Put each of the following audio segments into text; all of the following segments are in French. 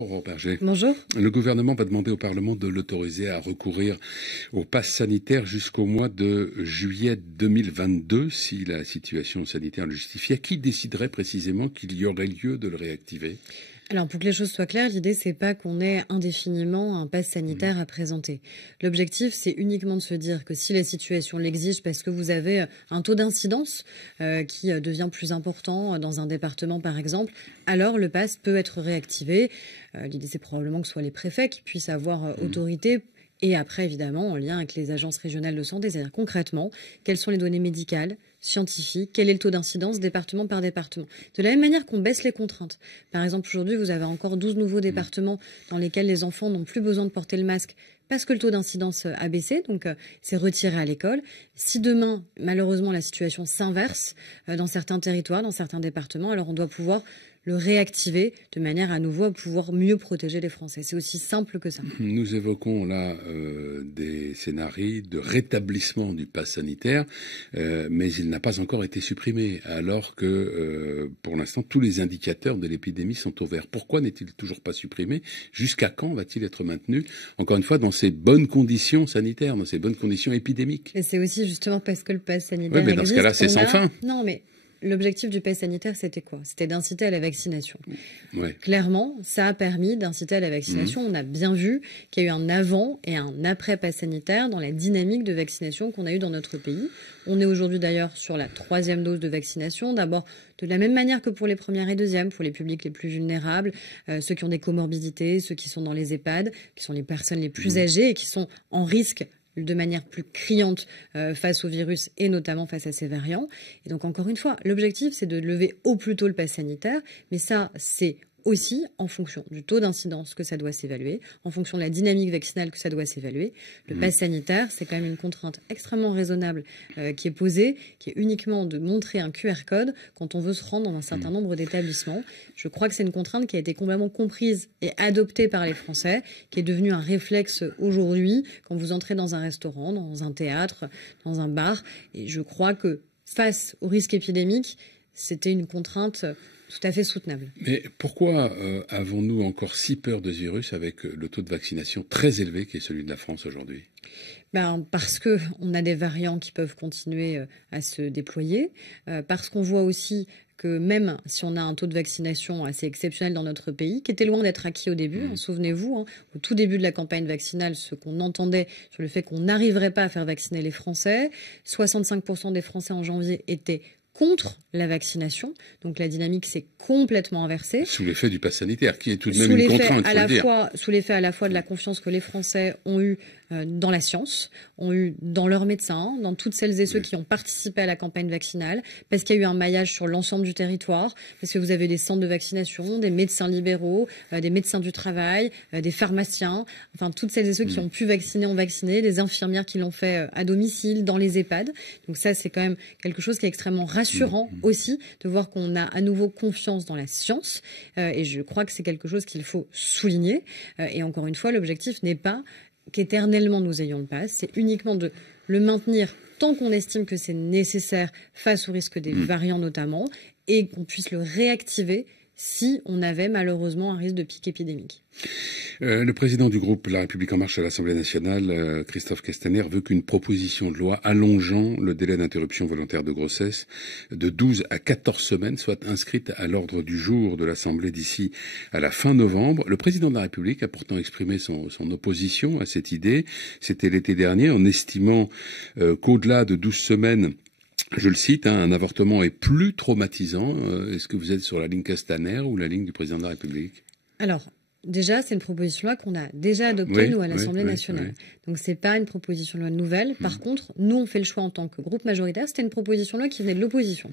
Aurore Berger. Bonjour. Le gouvernement va demander au Parlement de l'autoriser à recourir au pass sanitaire jusqu'au mois de juillet 2022, si la situation sanitaire le justifiait. Qui déciderait précisément qu'il y aurait lieu de le réactiver ? Alors, pour que les choses soient claires, l'idée, c'est pas qu'on ait indéfiniment un pass sanitaire à présenter. L'objectif, c'est uniquement de se dire que si la situation l'exige, parce que vous avez un taux d'incidence qui devient plus important dans un département, par exemple, alors le pass peut être réactivé. L'idée, c'est probablement que ce soit les préfets qui puissent avoir autorité. Et après, évidemment, en lien avec les agences régionales de santé, c'est-à-dire concrètement, quelles sont les données médicales, scientifiques, quel est le taux d'incidence département par département. De la même manière qu'on baisse les contraintes. Par exemple, aujourd'hui, vous avez encore 12 nouveaux départements dans lesquels les enfants n'ont plus besoin de porter le masque parce que le taux d'incidence a baissé, donc c'est retiré à l'école. Si demain, malheureusement, la situation s'inverse dans certains territoires, dans certains départements, alors on doit pouvoir le réactiver de manière à nouveau à pouvoir mieux protéger les Français. C'est aussi simple que ça. Nous évoquons là des scénarios de rétablissement du pass sanitaire, mais il n'a pas encore été supprimé, alors que pour l'instant tous les indicateurs de l'épidémie sont au vert. Pourquoi n'est-il toujours pas supprimé ? Jusqu'à quand va-t-il être maintenu ? Encore une fois, dans ces bonnes conditions sanitaires, dans ces bonnes conditions épidémiques. Et c'est aussi justement parce que le pass sanitaire oui, mais dans ce cas-là, c'est sans fin. Non, mais l'objectif du pass sanitaire, c'était quoi ? C'était d'inciter à la vaccination. Ouais. Clairement, ça a permis d'inciter à la vaccination. On a bien vu qu'il y a eu un avant et un après pass sanitaire dans la dynamique de vaccination qu'on a eue dans notre pays. On est aujourd'hui d'ailleurs sur la 3e dose de vaccination. D'abord, de la même manière que pour les premières et deuxièmes, pour les publics les plus vulnérables, ceux qui ont des comorbidités, ceux qui sont dans les EHPAD, qui sont les personnes les plus âgées et qui sont en risque de manière plus criante face au virus et notamment face à ces variants. Et donc, encore une fois, l'objectif, c'est de lever au plus tôt le pass sanitaire, mais ça, c'est aussi en fonction du taux d'incidence que ça doit s'évaluer, en fonction de la dynamique vaccinale que ça doit s'évaluer. Le pass sanitaire, c'est quand même une contrainte extrêmement raisonnable qui est posée, qui est uniquement de montrer un QR code quand on veut se rendre dans un certain nombre d'établissements. Je crois que c'est une contrainte qui a été complètement comprise et adoptée par les Français, qui est devenue un réflexe aujourd'hui quand vous entrez dans un restaurant, dans un théâtre, dans un bar. Et je crois que face au risque épidémique, c'était une contrainte tout à fait soutenable. Mais pourquoi avons-nous encore si peur de ce virus avec le taux de vaccination très élevé qui est celui de la France aujourd'hui ? Parce que on a des variants qui peuvent continuer à se déployer, parce qu'on voit aussi que même si on a un taux de vaccination assez exceptionnel dans notre pays, qui était loin d'être acquis au début, souvenez-vous, au tout début de la campagne vaccinale, ce qu'on entendait sur le fait qu'on n'arriverait pas à faire vacciner les Français, 65% des Français en janvier étaient contre la vaccination. Donc la dynamique s'est complètement inversée. Sous l'effet du pass sanitaire, qui est tout de même une contrainte, faut le dire. Sous l'effet à la fois de la confiance que les Français ont eue dans la science, ont eu dans leurs médecins, dans toutes celles et ceux qui ont participé à la campagne vaccinale, parce qu'il y a eu un maillage sur l'ensemble du territoire, parce que vous avez des centres de vaccination, des médecins libéraux, des médecins du travail, des pharmaciens, enfin toutes celles et ceux qui ont pu vacciner ont vacciné, des infirmières qui l'ont fait à domicile, dans les EHPAD. Donc ça, c'est quand même quelque chose qui est extrêmement rassurant aussi, de voir qu'on a à nouveau confiance dans la science. Et je crois que c'est quelque chose qu'il faut souligner. Et encore une fois, l'objectif n'est pas qu'éternellement nous ayons le pass, c'est uniquement de le maintenir tant qu'on estime que c'est nécessaire face au risque des variants notamment, et qu'on puisse le réactiver si on avait malheureusement un risque de pic épidémique. Le président du groupe La République En Marche à l'Assemblée nationale, Christophe Castaner, veut qu'une proposition de loi allongeant le délai d'interruption volontaire de grossesse de 12 à 14 semaines soit inscrite à l'ordre du jour de l'Assemblée d'ici à la fin novembre. Le président de la République a pourtant exprimé son opposition à cette idée. C'était l'été dernier, en estimant qu'au-delà de 12 semaines, je le cite, un avortement est plus traumatisant. Est-ce que vous êtes sur la ligne Castaner ou la ligne du président de la République ? Alors, déjà, c'est une proposition de loi qu'on a déjà adoptée, nous, à l'Assemblée nationale. Donc, c'est pas une proposition de loi nouvelle. Par contre, nous, on fait le choix en tant que groupe majoritaire. C'était une proposition de loi qui venait de l'opposition.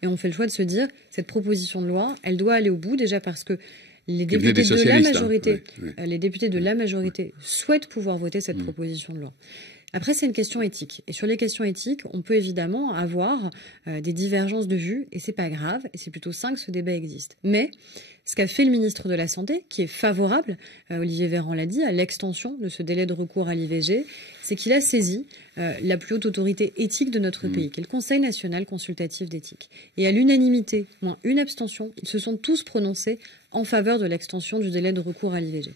Et on fait le choix de se dire, cette proposition de loi, elle doit aller au bout, déjà parce que les députés de la majorité, les députés de la majorité souhaitent pouvoir voter cette proposition de loi. Après, c'est une question éthique. Et sur les questions éthiques, on peut évidemment avoir des divergences de vues, et c'est pas grave, et c'est plutôt sain que ce débat existe. Mais ce qu'a fait le ministre de la Santé, qui est favorable, Olivier Véran l'a dit, à l'extension de ce délai de recours à l'IVG, c'est qu'il a saisi la plus haute autorité éthique de notre pays, qui est le Conseil national consultatif d'éthique. Et à l'unanimité, moins une abstention, ils se sont tous prononcés en faveur de l'extension du délai de recours à l'IVG.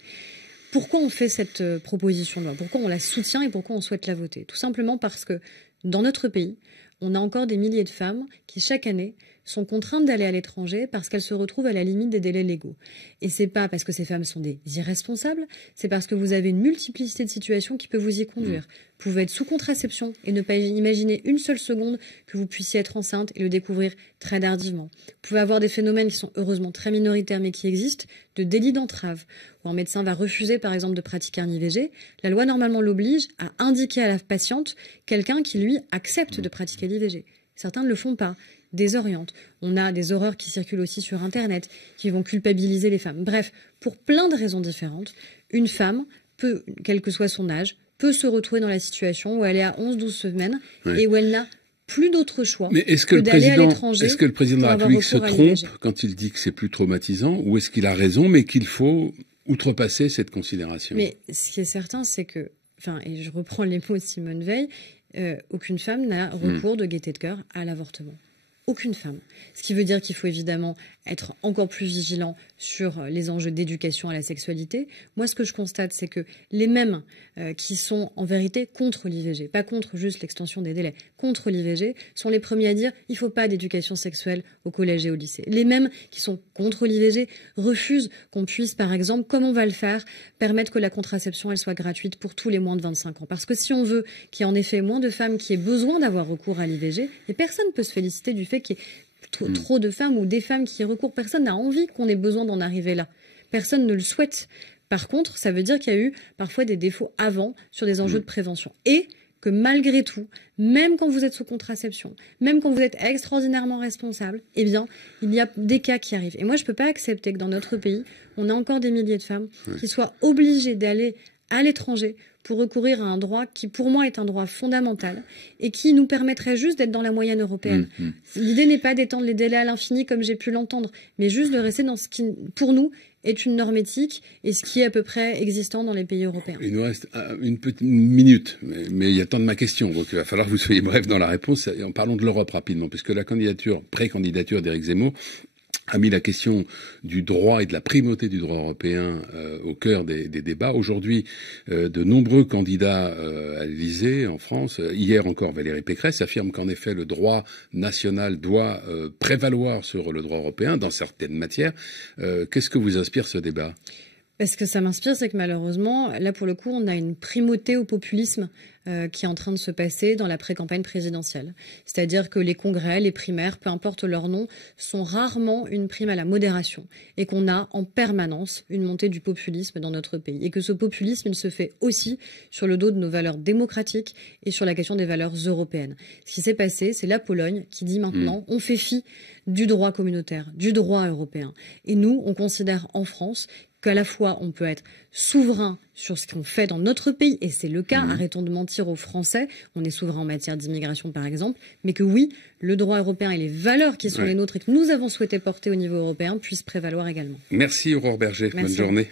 Pourquoi on fait cette proposition de loi? Pourquoi on la soutient et pourquoi on souhaite la voter? Tout simplement parce que dans notre pays, on a encore des milliers de femmes qui, chaque année, sont contraintes d'aller à l'étranger parce qu'elles se retrouvent à la limite des délais légaux. Et c'est pas parce que ces femmes sont des irresponsables, c'est parce que vous avez une multiplicité de situations qui peuvent vous y conduire. Vous pouvez être sous contraception et ne pas imaginer une seule seconde que vous puissiez être enceinte et le découvrir très tardivement. Vous pouvez avoir des phénomènes qui sont heureusement très minoritaires mais qui existent, de délit d'entrave, où un médecin va refuser par exemple de pratiquer un IVG. La loi normalement l'oblige à indiquer à la patiente quelqu'un qui lui accepte de pratiquer l'IVG. Certains ne le font pas, désorientent. On a des horreurs qui circulent aussi sur Internet, qui vont culpabiliser les femmes. Bref, pour plein de raisons différentes, une femme peut, quel que soit son âge, peut se retrouver dans la situation où elle est à 11-12 semaines et où elle n'a plus d'autre choix que d'aller à l'étranger. Est-ce que le président de la République se trompe quand il dit que c'est plus traumatisant, ou est-ce qu'il a raison mais qu'il faut outrepasser cette considération? Mais ce qui est certain, c'est que, et je reprends les mots de Simone Veil, aucune femme n'a recours de gaieté de cœur à l'avortement. Aucune femme. Ce qui veut dire qu'il faut évidemment être encore plus vigilant sur les enjeux d'éducation à la sexualité. Moi, ce que je constate, c'est que les mêmes qui sont en vérité contre l'IVG, pas contre juste l'extension des délais, contre l'IVG, sont les premiers à dire il ne faut pas d'éducation sexuelle au collège et au lycée. Les mêmes qui sont contre l'IVG refusent qu'on puisse, par exemple, comme on va le faire, permettre que la contraception elle soit gratuite pour tous les moins de 25 ans. Parce que si on veut qu'il y ait en effet moins de femmes qui aient besoin d'avoir recours à l'IVG, et personne ne peut se féliciter du fait qu'il y ait trop de femmes ou des femmes qui y recourent. Personne n'a envie qu'on ait besoin d'en arriver là. Personne ne le souhaite. Par contre, ça veut dire qu'il y a eu parfois des défauts avant sur des enjeux de prévention. Et que malgré tout, même quand vous êtes sous contraception, même quand vous êtes extraordinairement responsable, eh bien, il y a des cas qui arrivent. Et moi, je ne peux pas accepter que dans notre pays, on a encore des milliers de femmes qui soient obligées d'aller à l'étranger pour recourir à un droit qui, pour moi, est un droit fondamental et qui nous permettrait juste d'être dans la moyenne européenne. L'idée n'est pas d'étendre les délais à l'infini, comme j'ai pu l'entendre, mais juste de rester dans ce qui, pour nous, est une norme éthique et ce qui est à peu près existant dans les pays européens. Il nous reste une petite minute, mais il y a le temps de ma question, donc il va falloir que vous soyez bref dans la réponse. En parlons de l'Europe rapidement, puisque la pré-candidature d'Éric Zemmour a mis la question du droit et de la primauté du droit européen au cœur des débats. Aujourd'hui, de nombreux candidats à l'Élysée, en France, hier encore Valérie Pécresse, affirment qu'en effet le droit national doit prévaloir sur le droit européen dans certaines matières. Qu'est-ce que vous inspire ce débat ? Ce que ça m'inspire, c'est que malheureusement, là pour le coup, on a une primauté au populisme qui est en train de se passer dans la pré-campagne présidentielle. C'est-à-dire que les congrès, les primaires, peu importe leur nom, sont rarement une prime à la modération et qu'on a en permanence une montée du populisme dans notre pays. Et que ce populisme, il se fait aussi sur le dos de nos valeurs démocratiques et sur la question des valeurs européennes. Ce qui s'est passé, c'est la Pologne qui dit maintenant on fait fi du droit communautaire, du droit européen. Et nous, on considère en France qu'à la fois on peut être souverain sur ce qu'on fait dans notre pays, et c'est le cas, arrêtons de mentir aux Français, on est souverain en matière d'immigration par exemple, mais que oui, le droit européen et les valeurs qui sont les nôtres et que nous avons souhaité porter au niveau européen puissent prévaloir également. Merci Aurore Berger, bonne journée.